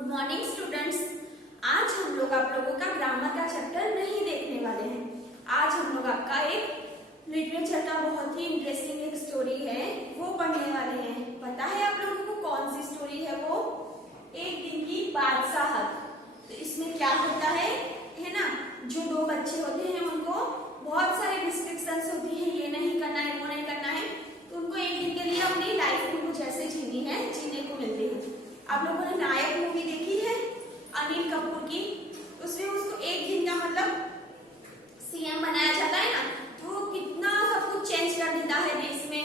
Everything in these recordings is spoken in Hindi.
Good morning students. आज हम लोग आप लोगों का ग्रामर का चैप्टर नहीं देखने वाले हैं। आज हम लोग आपका एक लिटरेचर का बहुत ही इंटरेस्टिंग एक स्टोरी है वो पढ़ने वाले हैं। पता है आप लोगों को कौन सी स्टोरी है वो? एक दिन की बादशाहत। तो इसमें क्या होता है ना, जो दो बच्चे होते हैं उनको बहुत सारे रिस्ट्रिक्शंस होती है, ये नहीं करना है वो नहीं करना है, तो उनको एक दिन के लिए अपनी लाइफ में कुछ ऐसे जीनी है जीने को मिलती है। आप लोगों ने नायक मूवी देखी है अनिल कपूर की? उसमें उसको एक दिन का मतलब सीएम बनाया जाता है ना, तो कितना सब कुछ चेंज कर देता है देश में।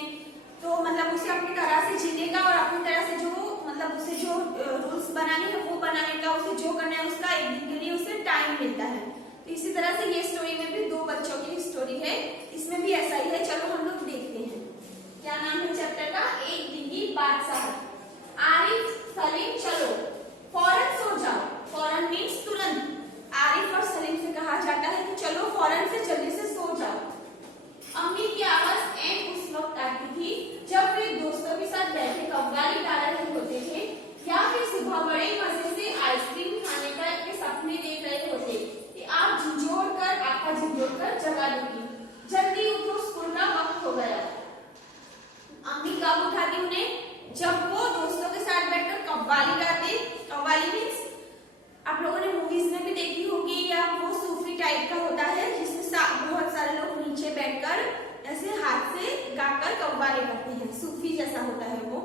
तो मतलब उसे अपनी तरह से जीने का और अपनी तरह से जो मतलब उसे जो रूल्स बनाने हैं वो बनाने का, उसे जो करना है उसका एक दिन के लिए उसे टाइम मिलता है। तो इसी तरह से ये स्टोरी में भी दो बच्चों की स्टोरी है, इसमें भी ऐसा ही है। चलो हम लोग देखते हैं क्या नाम है चैप्टर का। एक दिन की बादशाहत। आरिफ सलीम चलो फौरन सो जाओ। फौरन मीन्स तुरंत। आरिफ और सलीम से कहा जाता है कि चलो फौरन से जल्दी से सो जाओ। अम्मी की आवाज एन उस वक्त आती थी जब वे दोस्तों के साथ बैठे कव्वाली गा रहे होते थे या फिर सुबह बड़े मजे से आइसक्रीम खाने का के सपने देख रहे होते कि आप झिझोड़ कर आपका झिझोड़ कर जगा देगी, जल्दी उठो स्कूल का वक्त हो गया। अम्मी कब उठाती उन्हें? जब वो दोस्तों के साथ बैठकर कव्वाली गाते। कव्वाली मीन्स आप लोगों ने मूवीज में भी देखी होगी, या वो सूफी टाइप का होता है जिसमें बहुत सारे लोग नीचे बैठकर ऐसे हाथ से गाकर कव्वाली करते हैं, सूफी जैसा होता है वो।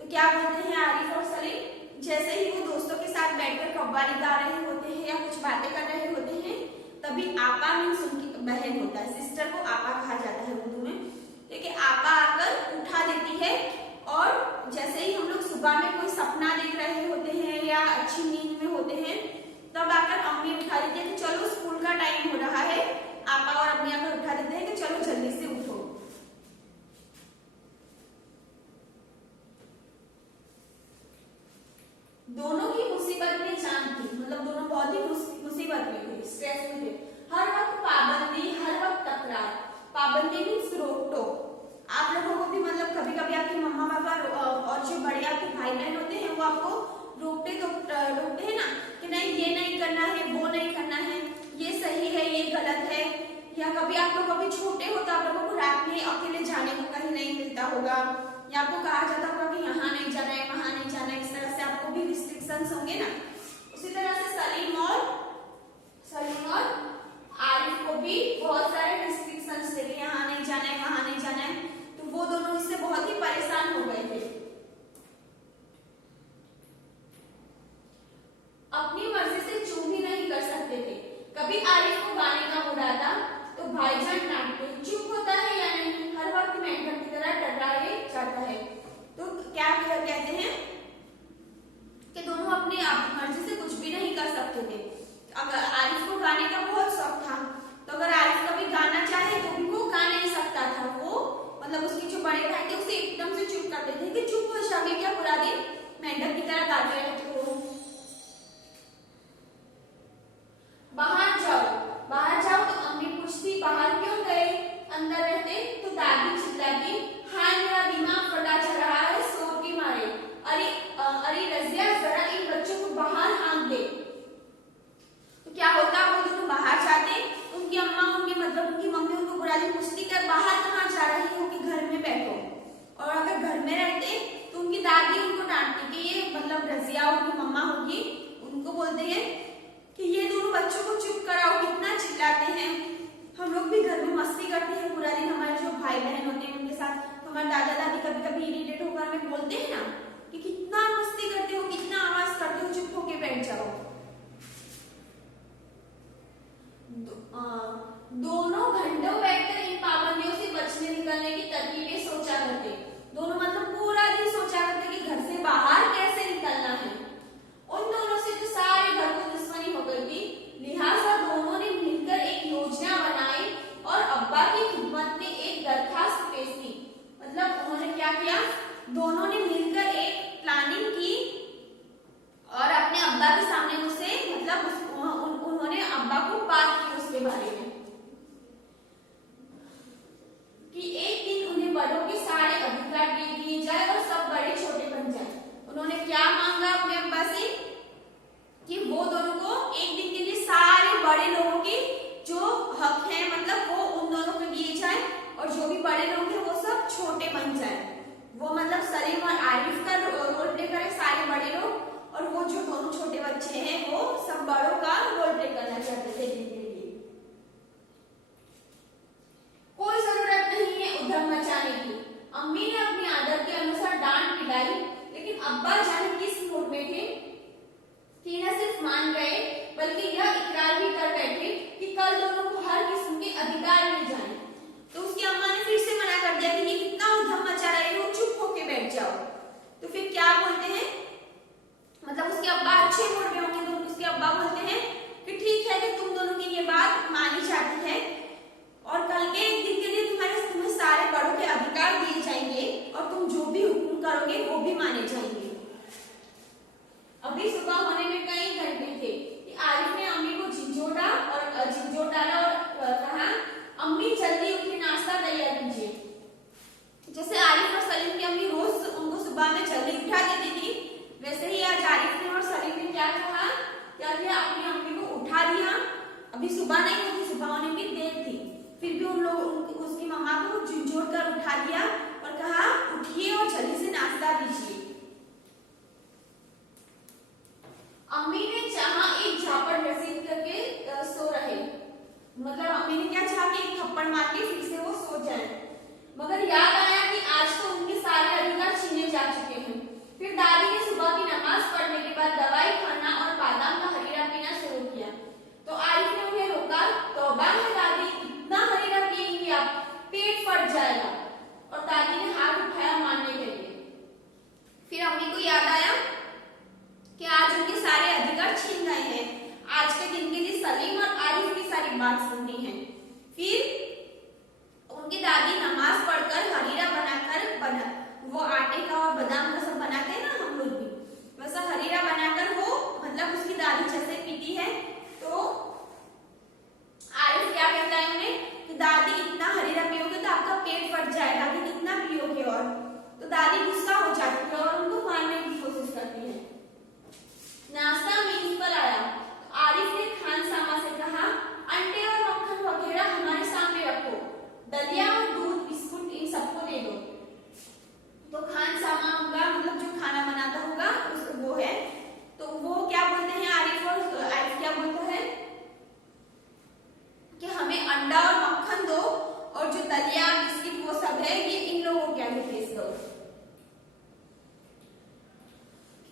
तो क्या बोलते हैं आरिफ और सलीम, जैसे ही वो दोस्तों के साथ बैठकर कव्वाली गा रहे होते हैं या कुछ बातें कर रहे होते हैं, तभी आपा मीन्स उनकी बहन होता है, सिस्टर को आपा कहा जाता है उर्दू में। देखिए आपा आकर उठा देती है, और जैसे ही हम लोग सुबह में कोई सपना देख रहे होते हैं या अच्छी नींद में होते हैं, तब आकर अम्मी उठा देती है कि चलो स्कूल का टाइम हो रहा है। आपा और अम्मी आकर उठा देते हैं कि चलो जल्दी से उठो। दोनों की मुसीबत में जान थी, मतलब दोनों बहुत ही मुसीबत में थे, स्ट्रेस में थे। हर वक्त पाबंदी, हर वक्त तकरार। पाबंदी मीन्स रोक टोक। आप लोगों को भी मतलब कभी कभी आपके मम्मा पापा और जो बड़े आपके भाई बहन होते हैं वो आपको रोकते हैं ना कि नहीं ये नहीं करना है वो नहीं करना है, ये सही है ये गलत है। या कभी आप लोग कभी छोटे हो तो आप लोगों को रात में अकेले जाने को कहीं नहीं मिलता होगा, या आपको कहा जाता होगा कि यहाँ नहीं जाना है वहां नहीं जाना है, इस तरह से आपको भी रिस्ट्रिक्शंस होंगे ना। उसी तरह से सलीम और आरिफ को भी बहुत सारे रिस्ट्रिक्शंस थे कि यहाँ नहीं जाना है वहां नहीं जाना है। तो वो दोनों इससे बहुत ही परेशान हो गए थे। अपनी मर्जी से चूं भी नहीं कर सकते थे। कभी आरिफ को गाने का मूड आता तो भाईजान डांटते, चुप होता है या नहीं, हर वक्त मेंढक की तरह डराए जाता है। तो क्या कहते हैं कि दोनों अपनी मर्जी से कुछ भी नहीं कर सकते थे। अगर आरिफ को गाने का बहुत शौक था, तो अगर आरिफ कभी गाना चाहे तो भी वो गा नहीं सकता था। वो मतलब उसके जो बड़े भाई थे उसे एकदम से चुप कर देते कि चुप हो जाओगे क्या पूरा दिन मेंढक की तरह गाते रहते हो। बाहर जाओ तो अम्मी पूछती बाहर क्यों गए, अंदर रहते तो दादी चिल्लाती हाय मेरा दिमाग फटा जा रहा है शोर के मारे, अरे रजिया जरा इन बच्चों को बाहर हाँक दे। तो क्या होता, वो दोनों बाहर जाते, उनकी अम्मा उनकी मम्मी उनको बुराई पूछती कर बाहर कहाँ जा रही हो कि घर में बैठो। और अगर घर में रहते तो उनकी दादी उनको डांटती कि ये मतलब रजिया उनकी मम्मा होगी, उनको बोलते हैं कि ये दोनों बच्चों को चुप कराओ, कितना चिल्लाते हैं। हम लोग भी घर में मस्ती करते हैं पूरा दिन, हमारे जो भाई बहन होते हैं उनके साथ। हमारे दादा दादी कभी कभी इरिटेट होकर हमें बोलते हैं ना कि कितना मस्ती करते हो, कितना आवाज करते हो, चुप होके बैठ जाओ। दोनों घंटों बैठकर इन पाबंदियों से बचने निकलने की तरकीबें सोचा करते। दोनों मतलब पूरा दिन सोचा करते कि घर से बाहर कैसे निकलना है। उन दोनों से तो सारे घर को दुश्मनी हो गई थी, लिहाजा दोनों ने मिलकर एक योजना बनाई और अब्बा की खिदमत में एक दरखास्त पेश की। मतलब उन्होंने क्या किया, दोनों बच्चे हैं वो सब बड़ों का रोल प्ले करना चाहते थे जीतने के लिए। कोई जरूरत नहीं है उधर मचाने की। अम्मी ने अपनी आदत के अनुसार डांट पिटाई, लेकिन अब्बा जाने किस मूड में थे कि न सिर्फ मान गए बल्कि यह इकरार भी कर बैठे कि कल दोनों को हर किस्म के अधिकार मिल जाएं। तो उसकी अम्मा ने फिर से मना कर दिया कि ये कितना उधम मचा रहे हो, चुप होके बैठ जाओ। तो फिर क्या बोलते हैं, मतलब उसके अब्बा अच्छे मूड में होंगे तो उसके अब्बा बोलते हैं कि ठीक है कि तुम दोनों की ये बात मानी जाती है और कल के एक दिन के लिए तुम्हें सारे बड़ों के अधिकार दिए जाएंगे और तुम जो भी हुक्म करोगे वो भी माने जाएंगे। अभी सुबह होने में कई घंटे थे कि आरिफ ने अम्मी को झिझोड़ा और कहा, अम्मी जल्दी उठे, नाश्ता तैयार कीजिए। जैसे आरिफ और सलीम की अम्मी रोज उनको सुबह में जल्दी उठा देती थी, वैसे ही आज आरिफ ने और सलीम ने क्या किया, अपनी अम्मी को उठा दिया। अभी सुबह नहीं हुई, सुबह होने में देर थी, फिर भी उन लोग उसकी मम्मा को झिझोड़ कर उठा दिया और कहा उठिए और जल्दी से नाश्ता कीजिए। अम्मी ने चाहा एक झापड़ रसीद करके सो रहे, मतलब अम्मी ने क्या चाहा कि एक थप्पड़ मार के फिर से वो सो जाए, मगर याद आया कि आज तो उनके सारे अधिकार छीने जा चुके हैं। फिर दादी ने सुबह की नमाज पढ़ने के बाद दवाई खाना और बादाम का हरीरा पीना शुरू किया। तो आरिफ ने उन्हें रोका, तौबा है दादी, इतना हरीरा पिएंगी आप, पेट फट जाएगा। और दादी ने हाथ उठाया मानने के लिए। फिर अम्मी को याद आया कि आज उनके सारे अधिकार छीन गए हैं, आज के दिन के लिए सलीम और आरिफ की सारी बात सुननी है। फिर उनकी दादी नमाज पढ़कर हरीरा बनाकर वो आटे का और बादाम का सब बनाते हैं ना हम लोग भी, वैसा हरीरा बनाकर वो मतलब उसकी दादी जैसे पीती है। तो आरिफ क्या कहता है उन्हें कि दादी इतना हरीरा पियोगे तो आपका पेट फट जाएगा, कि कितना पियोगे। और तो दादी गुस्सा हो जाती है और उनको मारने की कोशिश करती है। नाश्ता मेज पर आया तो आरिफ ने खान सामा से कहा, अंडे और मक्खन वगैरह हमारे सामने रखो, दलिया और दूध बिस्कुट इन सबको दे दो। तो खान सामा होगा मतलब जो खाना बनाता होगा वो है, तो वो क्या बोलते हैं आरिफ क्या बोलता है कि हमें अंडा और मक्खन दो और जो दलिया बिस्किट वो सब है ये इन लोगों के आगे भेज दो।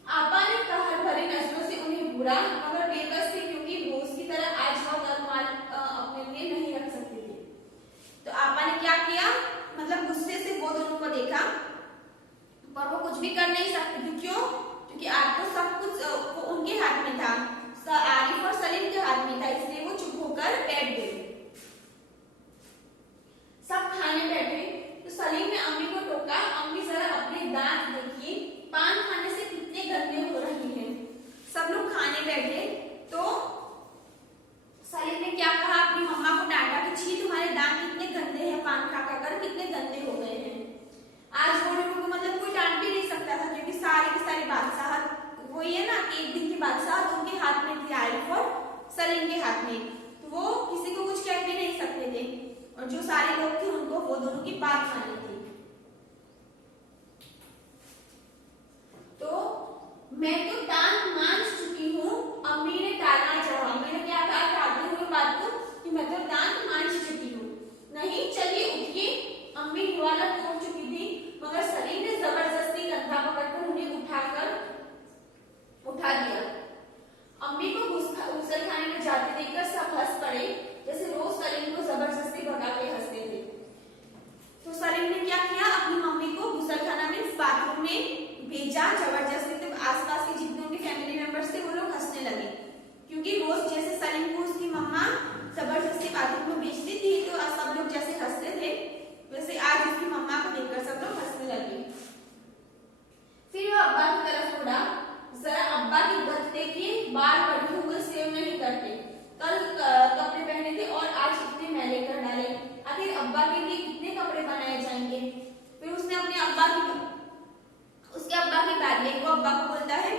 आपा ने कहर भरी नजरों से उन्हें घूरा, मगर बेबस थे क्योंकि रोज की तरह आज वह माल अपने लिए नहीं रख सकते थे। तो आपा ने क्या किया, मतलब गुस्से से वो दोनों को देखा पर वो कुछ भी कर नहीं सकते थे। क्यों? क्योंकि आज तो सब कुछ उनके हाथ में था, आरिफ और सलीम के हाथ में था, इसलिए वो चुप होकर बैठ गए। सब खाने बैठे तो सलीम ने अम्मी को टोका, अम्मी जरा अपने दांत देखिए, पान खाने से कितने गंदे हो रहे हैं। सब लोग खाने बैठे तो सलीम ने क्या कहा, अपनी मम्मा को डांटा कि छी तुम्हारे दांत कितने गंदे हैं, पान खा कर कितने गंदे हो गए हैं। आज वो लोगों को मतलब कोई डांट भी नहीं सकता था क्योंकि सारी की सारी बादशाहत वही है ना कि एक दिन की बादशाहत उनके हाथ में थी, आरिफ और सलीम के हाथ में, तो वो किसी को कुछ कह भी नहीं सकते थे और जो सारे लोग थे उनको वो दोनों की बात मानी थी। तो मैं तो दांत मान चुकी हूँ, अम्मी ने टालना चाहा। अम्मी ने क्या कहा टालते हुए बात को कि मैं तो दांत मान चुकी हूँ। नहीं चलिए उठिए, अम्मी हिवाला तोड़ चुकी थी, मगर सलीम ने जबरदस्ती कंधा पकड़कर उन्हें उठा दिया। अम्मी को गुसल खाने में जाते देखकर सब हंस पड़े, जैसे रोज सलीम को जबरदस्ती भगा के हंसते थे। तो सलीम ने क्या किया, अपनी मम्मी को गुसलखाना में बाथरूम में भेजा जबरदस्ती। तो आसपास के जितने उनके फैमिली मेंबर्स थे वो लोग हंसने लगे क्योंकि रोज जैसे सलीम को उसकी मम्मा जबरदस्ती बाथरूम में भेजती थी तो सब लोग जैसे हंसते थे वैसे आज उसकी मम्मा को देखकर सब लोग हंसने लगे। फिर वो अब्बा की तरफ मुड़ा, जरा अब्बा की गत देखिए, बाल बढ़े हुए सेव नहीं करते, कल कपड़े पहने थे और आज इतने मैले कर डाले, आखिर अब्बा के लिए कितने कपड़े बनाए जाएंगे। फिर उसने अपने उसके अब्बा की बात ली। वो अब्बा को बोलता है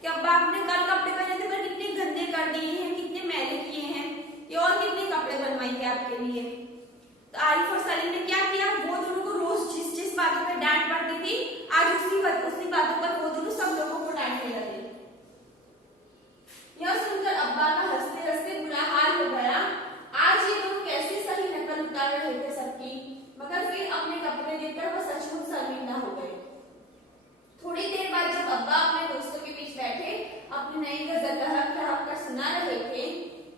कि अब्बा आपने कल कपड़े पहने थे पर कितने गंदे कर दिए हैं, कितने मैले किए हैं, ये और कितने कपड़े बनवाएंगे आपके लिए। तो आरिफ और सलीम ने क्या किया, वो दोनों को रोज जिस बातों पर डांट पड़ती थी आज उसी बातों पर वो दोनों सब लोगों को डांटने लगे। बना रहे थे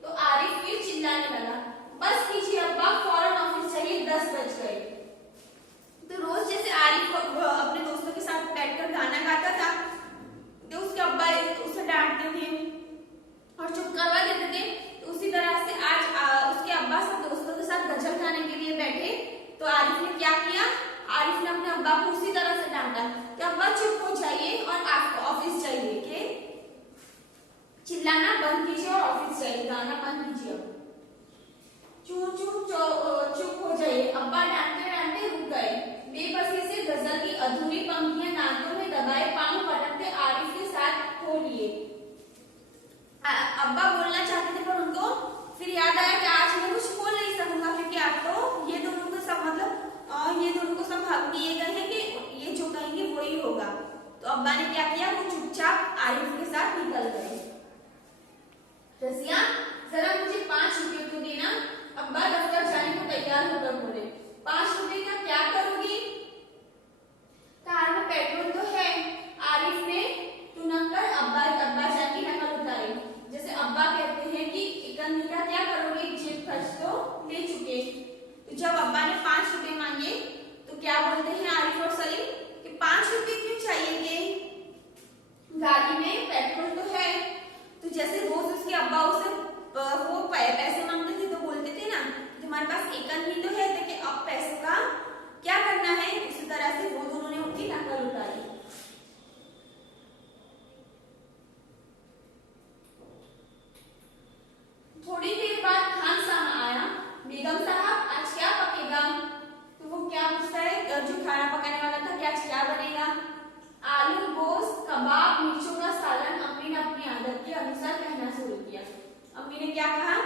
तो आरिफ फिर चिल्लाने लगा, बस कीजिए अब्बा, फौरन ऑफिस चाहिए, 10 बज गए। तो रोज जैसे आरिफ अपने दोस्तों के साथ बैठकर गाना गाता था तो उसके अब्बा उसे डांटते थे और चुप करवा देते थे। तो उसी तरह से आज उसके अब्बा सब दोस्तों के साथ गजल गाने के लिए बैठे तो आरिफ ने क्या किया, आरिफ ने अपने अब्बा को उसी तरह से डांटा कि अब्बा चुप हो जाइए और आपको ऑफिस चाहिए, कि चिल्लाना बंद कीजिए और ऑफिस चाहिए, गाना बंद कीजिए, चुप हो जाइए। अब्बा डांटते डांटते रुक गए। बेबसी से गजल की अधूरी पंक्तियां दांतों में दबाए पांव पटकते आरिफ के साथ खो लिए। अब्बा बोलना चाहते थे पर उनको फिर याद आया कि आज मैं कुछ बोल नहीं सकूंगा क्योंकि आप तो ये दोनों को सब ये दोनों को सब हक दिए गए हैं कि ये जो कहेंगे वही होगा। तो अब्बा ने क्या किया, वो चुपचाप आरिफ के साथ निकल गए। रजिया, जरा मुझे 5 रुपए तो देना। अब्बा दफ्तर जाने को तैयार होकर बोले, 5 रुपए का क्या करोगी? कार में पेट्रोल तो है। आरिफ ने टुनक कर अब्बा जान की नकल उतारी। जैसे अब्बा कहते हैं कि इकन्नी का क्या करोगे, जेब खर्च तो ले चुके। तो जब अब्बा ने 5 रुपए मांगे तो क्या बोलते हैं आरिफ और सलीम कि 5 रुपए क्यों चाहिए, कि गाड़ी में पेट्रोल तो है। तो जैसे रोज उसके अब्बा उसे वो पैसे मांगते थे तो बोलते थे ना तुम्हारे पास इकन्नी तो है, देखिए अब पैसों का क्या करना है, उसी तरह से वो दोनों ने उनकी नकल उतारी। थोड़ी देर बाद खान साहब आया, बेगम साहब आज क्या पकेगा? तो वो क्या पूछता है, जो खाना पकाने वाला था, क्या क्या बनेगा? आलू गोश्त कबाब मिर्चों का सालन। अम्मी ने अपनी आदत के अनुसार कहना शुरू किया। अम्मी ने क्या कहा,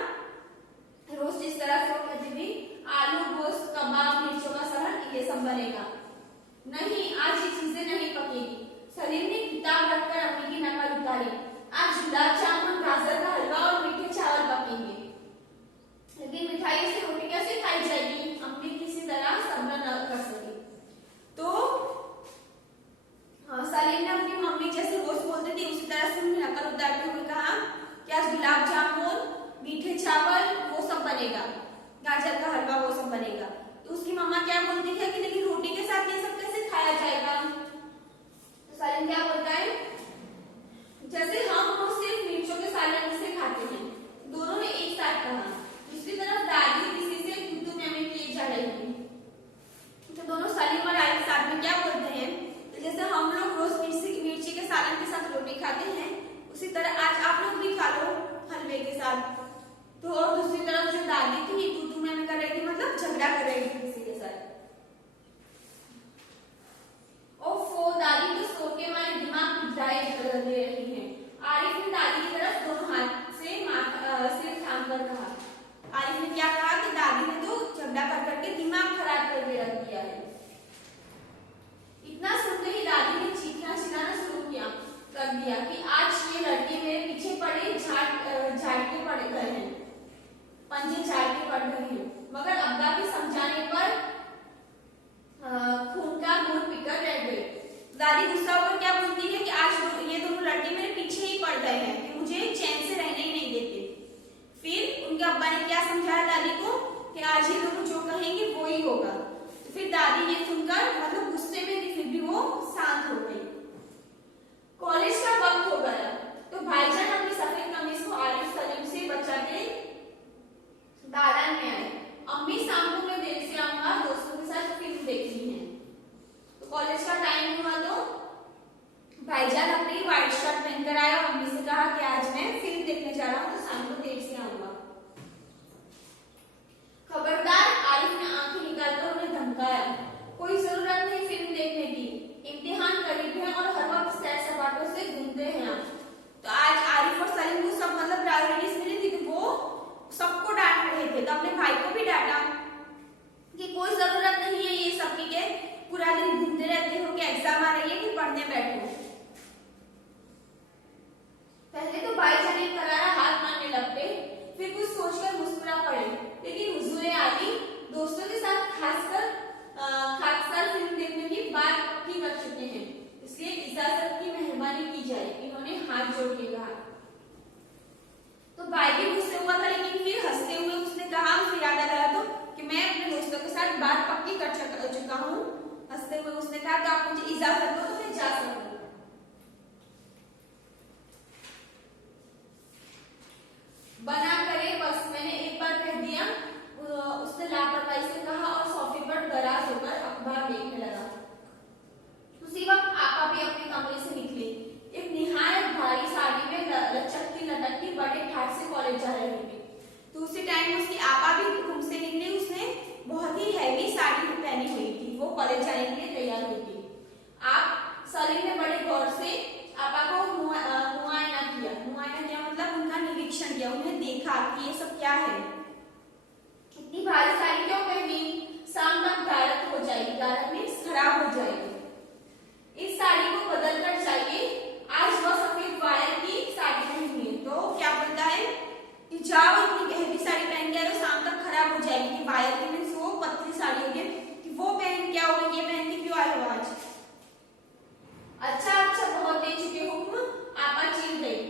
रोज जिस तरह से वो कहती थी आलू गोश्त कबाब मिर्चों का सालन ये सब बनेगा। नहीं, आज ये चीजें नहीं पकेगी। सलीम ने किताब रखकर अम्मी की नकल उतारी। आज गुलाब जामुन गाजर का हलवा और मीठे चावल पकेंगे। लेकिन मिठाई से रोटी कैसे खाई जाएगी? अम्मी किसी तरह सब्र न कर सकी। तो सलीम ने अपनी मम्मी जैसे रोज बोलती थी उसी तरह से नकल उतारते हुए कहा कि आज गुलाब जामुन मीठे चावल वो सब बनेगा, गाजर का हलवा वो सब बनेगा। तो उसकी मम्मा क्या बोलती है कि लेकिन रोटी के साथ ये सब कैसे खाया जाएगा? तो सलीम क्या बोलता है, जैसे हम लोग सिर्फ मिर्चों के सालन से खाते हैं। दोनों ने एक साथ कहा। दूसरी तरफ दादी किसी से कुतु में किए जा रही थी। तो दोनों सलीम और आरिफ साथ में क्या बोलते हैं, तो जैसे हम लोग रोज मिर्ची के सालन के साथ रोटी खाते हैं उसी तरह आज आप लोग भी खा लो हलवे के साथ। तो और दूसरी तरफ जो दादी थी कुतु में कर रही थी, मतलब झगड़ा कर रही थी किसी के साथ। ओफो, दादी तो सो के मारे दिमाग पिटाई दे रही है। आरिफ ने दादी की तरफ दोनों हाथ से सिर थाम कर कहा। आरिफ ने क्या कहा कि दादी ने तो झगड़ा कर करके दिमाग खराब करके रख दिया है। इतना सुनते ही दादी ने चीखना चिल्लाना शुरू कर दिया कि आज ये लड़के मेरे पीछे पड़े झाड़ के पड़ गए हैं, पंजे झाड़ के पड़ गए हैं। मगर अब्बा के समझाने पर खून का घूंट पीकर रह गए। दादी गुस्सा होकर क्या बोलती है कि आज ये दोनों लड़के मेरे पीछे ही पड़ गए हैं कि मुझे चैन से रहने ही नहीं देते। फिर उनके अब्बा ने क्या समझाया दादी को कि आज ये दोनों जो कहेंगे वो ही होगा। तो फिर दादी ये सुनकर मतलब गुस्से में थी, फिर भी वो शांत हो गई। कॉलेज का वक्त हो गया तो भाईजान अपनी सफेद कमीज को आरिफ सलीम से बचाते दालान में आए। अम्मी शाम को मैं देर से आऊंगा, दोस्तों के साथ फिल्म देखनी है। तो कॉलेज का टाइम हुआ तो भाईजान अपनी व्हाइट शर्ट पहनकर आया और अम्मी से कहा कि आज मैं फिल्म देखने जा रहा हूँ तो शाम को देर से आऊंगा। खबरदार, आरिफ ने आंखें निकालकर उन्हें धमकाया। कोई जरूरत नहीं फिल्म देखने की, इम्तिहान करीब है और हर वक्त सैर सपाटों से घूमते हैं आप। तो आज आरिफ और सलीम को सब मतलब प्रायोरिटीज मिली थी तो वो सबको डांट रहे थे। तो अपने भाई को भी डांटा कि कोई जरूरत नहीं है ये सब की, पूरा दिन घूमते रहते हो कि एग्जाम आ रही है कि पढ़ने बैठो। पहले तो भाईजान एक करारा हाथ मारने लगते, फिर कुछ सोचकर मुस्कुरा पड़े। लेकिन हुजूर आली दोस्तों के साथ खासकर फिल्म देखने की बात पक्की कर चुके हैं, इसलिए इजाजत की मेहरबानी की जाए, इन्होंने हाथ जोड़ के कहा। देखा कि ये सब क्या है, इतनी भारी साड़ी क्यों पहनी, शाम तक गायब हो जाएगी, गायब मीन्स खराब हो जाएगी, इस साड़ी को बदल कर चाहिए, आज वह सफेद वायर की साड़ी पहनी है। तो क्या बोलता है कि जाओ इतनी हैवी साड़ी पहन के आए तो शाम तक खराब हो जाएगी, कि वायर की मीन्स वो पतली साड़ी होगी, कि वो पहन क्या होगी, ये पहन के क्यों आए हो आज। अच्छा बहुत दे चुके हुक्म, आपा चिल गई।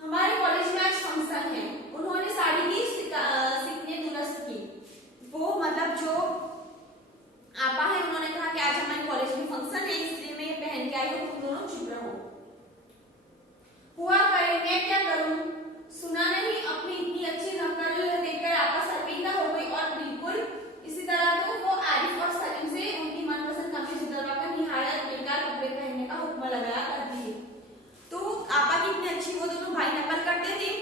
हमारे कॉलेज में आज फंक्शन है, उन्होंने साड़ी की सिकने दुरुस्त की। वो मतलब जो आपा है उन्होंने कहा कि आज हमारे कॉलेज में फंक्शन है, इसलिए मैं ये पहन के आई हूँ, तुम दोनों चुप रहो। हुआ करे मैं क्या करूं, सुना नहीं, अपनी इतनी अच्छी नकल देखकर आपा शर्मिंदा हो गई और बिल्कुल इसी तरह तो वो आरिफ और सलीम से उनकी मनपसंद कमीज उतरवाकर निहायत बेकार कपड़े पहनने का हुक्म लगाया करती है। तो आपा की इतनी अच्छी वो दोनों भाई नकल करते थे,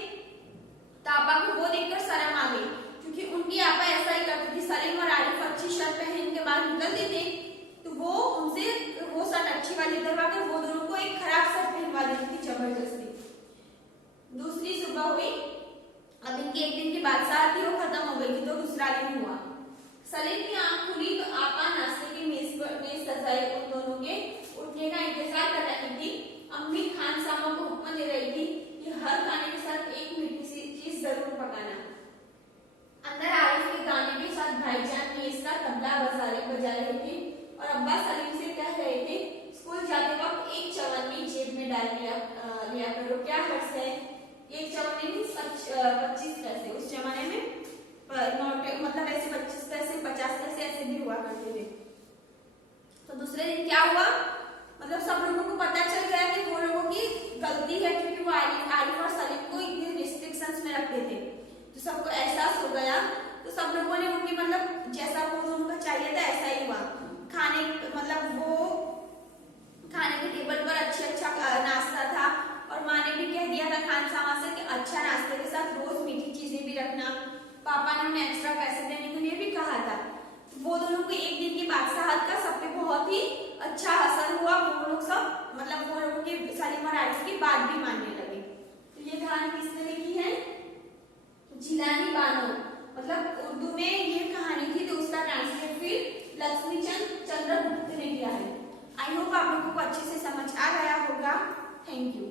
तो आपा को वो देखकर शर्म आ गई, क्योंकि उनकी आपा ऐसा ही करती थी। सलीम और आरिफ अच्छी शर्ट पहन के बाहर निकलते थे तो वो उनसे वो शर्ट अच्छी वाली उतरवाकर वो दोनों को एक खराब शर्ट पहनवा देती थी जबरदस्ती। दूसरी सुबह हुई, अब इनकी एक दिन की बादशाह थी, वो खत्म हो गई थी, तो दूसरा दिन हुआ। सलीम की आंख खुली तो आपा नाश्ते की मेज सजाए उन दोनों के उठने का इंतजार कर रही थी। अम्मी खान सामा को हुक्म दे रही थी कि हर खाने के साथ एक मीठी सी चीज जरूर पकाना। अंदर आरिफ के गाने के साथ भाईजान मेज का तबला बजा रहे थे और अब्बा सलीम से कह रहे थे, स्कूल जाते वक्त एक चवन्नी जेब में डाल लिया करो, क्या हर्ष है। एक चवन्नी 25 पैसे, उस जमाने में नोट मतलब ऐसे 25 पैसे 50 पैसे ऐसे भी हुआ करते थे। तो दूसरे दिन क्या हुआ, मतलब सब लोगों को पता चल गया कि वो लोगों की गलती है, क्योंकि वो आरिफ और सलीम को इतने रिस्ट्रिक्शंस में रखते थे। तो सबको एहसास हो गया, तो सब लोगों ने उनकी मतलब जैसा वो दोनों को चाहिए था ऐसा ही हुआ। खाने मतलब वो खाने के टेबल पर अच्छा नाश्ता था और माँ ने भी कह दिया था खान सामा से कि अच्छा नाश्ते के साथ रोज मीठी चीजें भी रखना। पापा ने उन्हें एक्स्ट्रा पैसे देने के लिए भी कहा था। वो दोनों को एक दिन की बादशाहत का सब पे बहुत ही अच्छा असर हुआ। वो लोग सब मतलब वो लोगों के सलीम और आरिफ की बात भी मानने लगे। तो ये कहानी किसने लिखी है, जिलानी बानो, मतलब उर्दू में ये कहानी थी, तो उसका ट्रांसलेट फिर लक्ष्मीचंद चंद्रगुप्त ने किया है। आई होप आप लोगों को अच्छे से समझ आ गया होगा। Thank you.